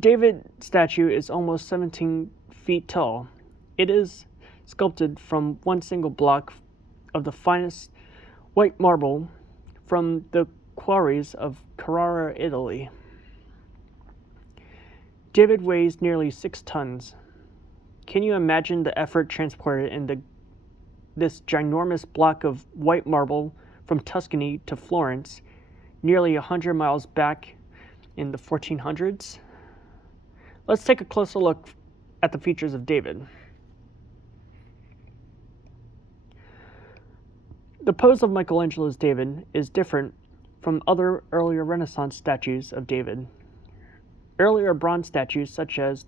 David statue is almost 17 feet tall. It is sculpted from one single block of the finest white marble from the quarries of Carrara, Italy. David weighs nearly 6 tons. Can you imagine the effort transported in this ginormous block of white marble from Tuscany to Florence, nearly 100 miles back in the 1400s? Let's take a closer look at the features of David. The pose of Michelangelo's David is different from other earlier Renaissance statues of David. Earlier bronze statues, such as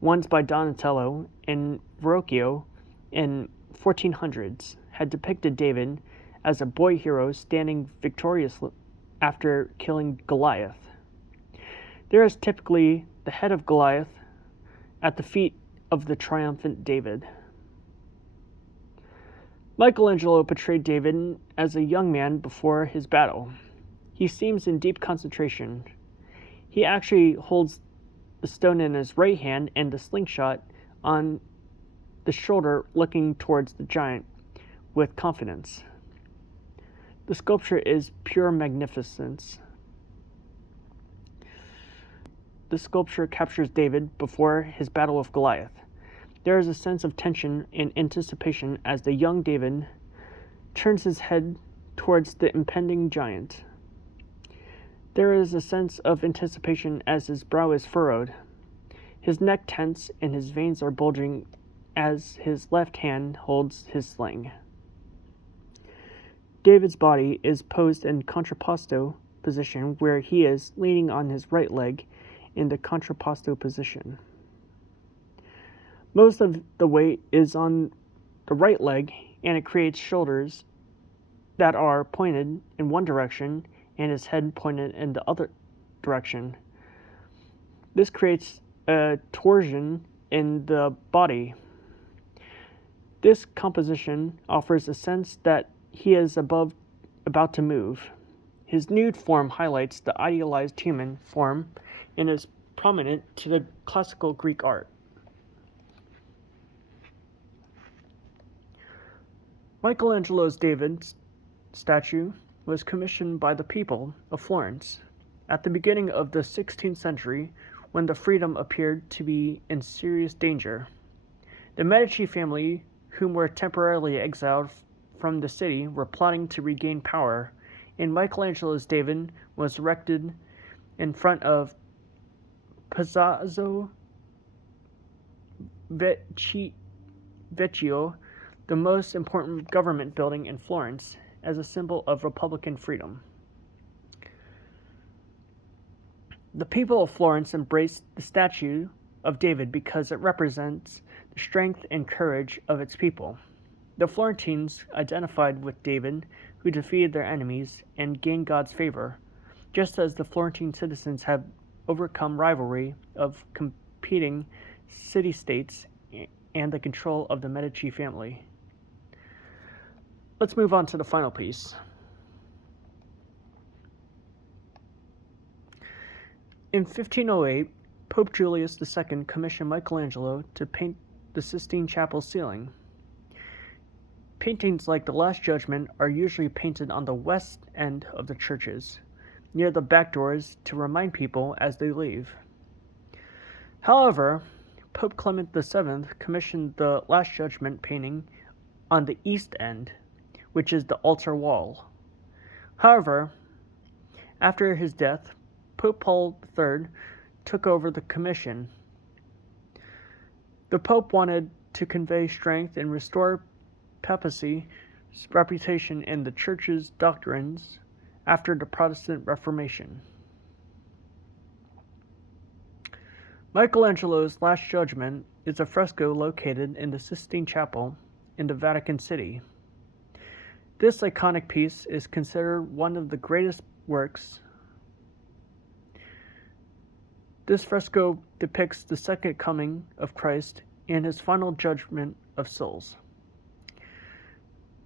ones by Donatello and Verrocchio in 1400s, had depicted David as a boy hero standing victorious after killing Goliath. There is typically the head of Goliath at the feet of the triumphant David. Michelangelo portrayed David as a young man before his battle. He seems in deep concentration. He actually holds the stone in his right hand and the slingshot on the shoulder, looking towards the giant with confidence. The sculpture is pure magnificence. The sculpture captures David before his battle with Goliath. There is a sense of tension and anticipation as the young David turns his head towards the impending giant. There is a sense of anticipation as his brow is furrowed. His neck tense and his veins are bulging as his left hand holds his sling. David's body is posed in contrapposto position, where he is leaning on his right leg in the contrapposto position. Most of the weight is on the right leg, and it creates shoulders that are pointed in one direction and his head pointed in the other direction. This creates a torsion in the body. This composition offers a sense that he is about to move. His nude form highlights the idealized human form and is prominent to the classical Greek art. Michelangelo's David statue was commissioned by the people of Florence at the beginning of the 16th century, when the freedom appeared to be in serious danger. The Medici family, whom were temporarily exiled from the city, were plotting to regain power, and Michelangelo's David was erected in front of Palazzo Vecchio, the most important government building in Florence, as a symbol of Republican freedom. The people of Florence embraced the statue of David because it represents the strength and courage of its people. The Florentines identified with David, who defeated their enemies and gained God's favor, just as the Florentine citizens have overcome rivalry of competing city-states and the control of the Medici family. Let's move on to the final piece. In 1508, Pope Julius II commissioned Michelangelo to paint the Sistine Chapel ceiling. Paintings like the Last Judgment are usually painted on the west end of the churches, near the back doors, to remind people as they leave. However, Pope Clement VII commissioned the Last Judgment painting on the east end, which is the altar wall. However, after his death, Pope Paul III took over the commission. The Pope wanted to convey strength and restore papacy's reputation in the Church's doctrines after the Protestant Reformation. Michelangelo's Last Judgment is a fresco located in the Sistine Chapel in the Vatican City. This iconic piece is considered one of the greatest works. This fresco depicts the second coming of Christ and his final judgment of souls.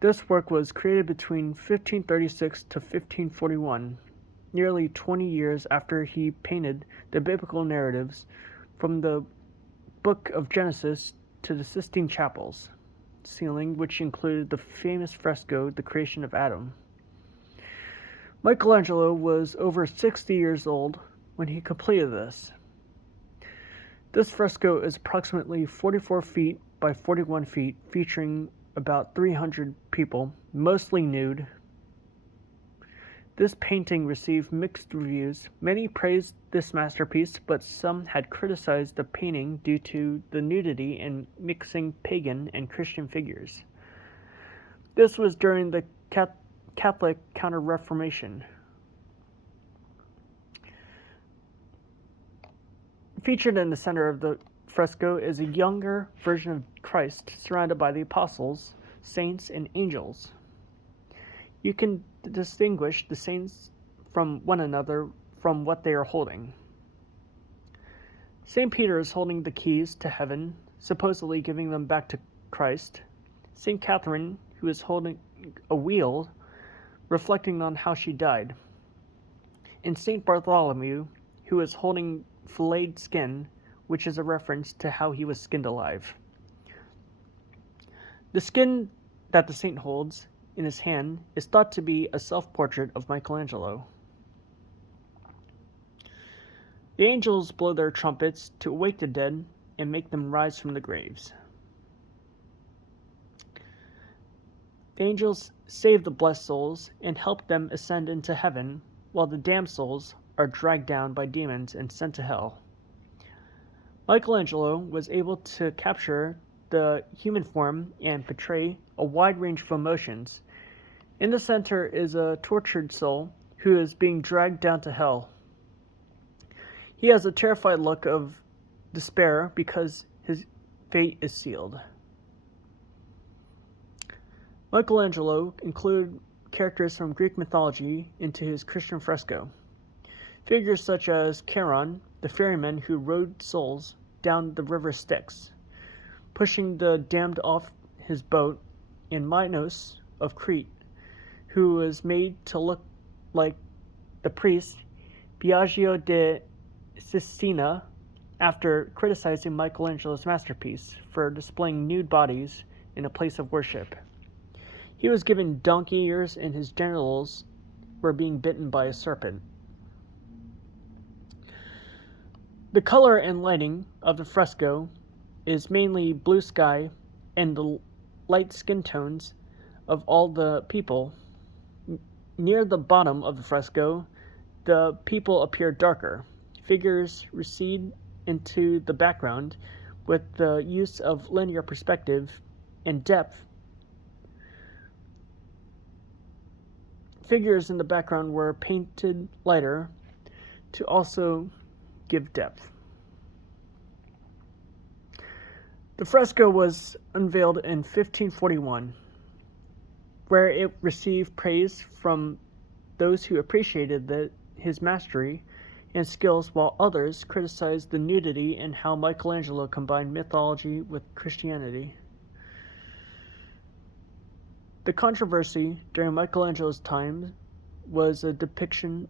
This work was created between 1536 to 1541 nearly 20 years after he painted the biblical narratives from the Book of Genesis to the Sistine Chapel's ceiling, which included the famous fresco, The Creation of Adam. Michelangelo was over 60 years old when he completed this. This fresco is approximately 44 feet by 41 feet, featuring about 300 people, mostly nude. This painting received mixed reviews. Many praised this masterpiece, but some had criticized the painting due to the nudity and mixing pagan and Christian figures. This was during the Catholic Counter-Reformation. Featured in the center of the fresco is a younger version of Christ surrounded by the apostles, saints, and angels. You can distinguish the saints from one another from what they are holding. St. Peter is holding the keys to heaven, supposedly giving them back to Christ. St. Catherine, who is holding a wheel, reflecting on how she died. And St. Bartholomew, who is holding filleted skin, which is a reference to how he was skinned alive. The skin that the saint holds in his hand is thought to be a self-portrait of Michelangelo. The angels blow their trumpets to awake the dead and make them rise from the graves. The angels save the blessed souls and help them ascend into heaven, while the damned souls are dragged down by demons and sent to hell. Michelangelo was able to capture the human form and portray a wide range of emotions. In the center is a tortured soul who is being dragged down to hell. He has a terrified look of despair because his fate is sealed. Michelangelo included characters from Greek mythology into his Christian fresco. Figures such as Charon, the ferryman who rowed souls down the river Styx, pushing the damned off his boat, and Minos of Crete, who was made to look like the priest Biagio de Sistina after criticizing Michelangelo's masterpiece for displaying nude bodies in a place of worship. He was given donkey ears and his genitals were being bitten by a serpent. The color and lighting of the fresco is mainly blue sky and the light skin tones of all the people. Near the bottom of the fresco, the people appear darker. Figures recede into the background with the use of linear perspective and depth. Figures in the background were painted lighter to also give depth. The fresco was unveiled in 1541, where it received praise from those who appreciated his mastery and skills, while others criticized the nudity and how Michelangelo combined mythology with Christianity. The controversy during Michelangelo's time was a depiction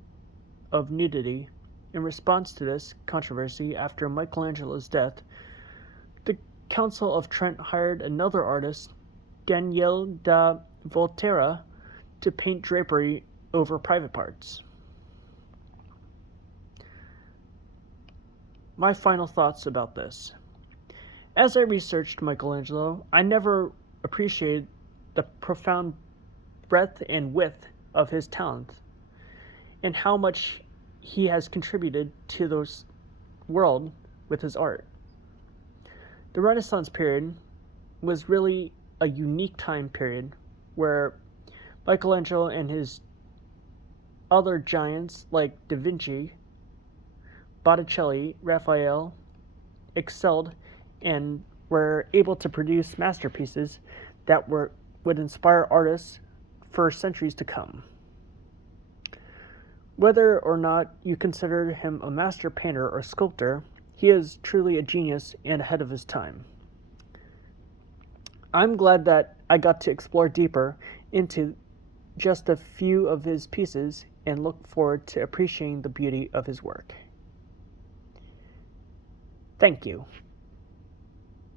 of nudity. In response to this controversy, after Michelangelo's death, the Council of Trent hired another artist, Daniele da Volterra, to paint drapery over private parts. My final thoughts about this. As I researched Michelangelo, I never appreciated the profound breadth and width of his talent and how much he has contributed to the world with his art. The Renaissance period was really a unique time period where Michelangelo and his other giants like Da Vinci, Botticelli, Raphael excelled and were able to produce masterpieces that would inspire artists for centuries to come. Whether or not you consider him a master painter or sculptor, he is truly a genius and ahead of his time. I'm glad that I got to explore deeper into just a few of his pieces and look forward to appreciating the beauty of his work. Thank you.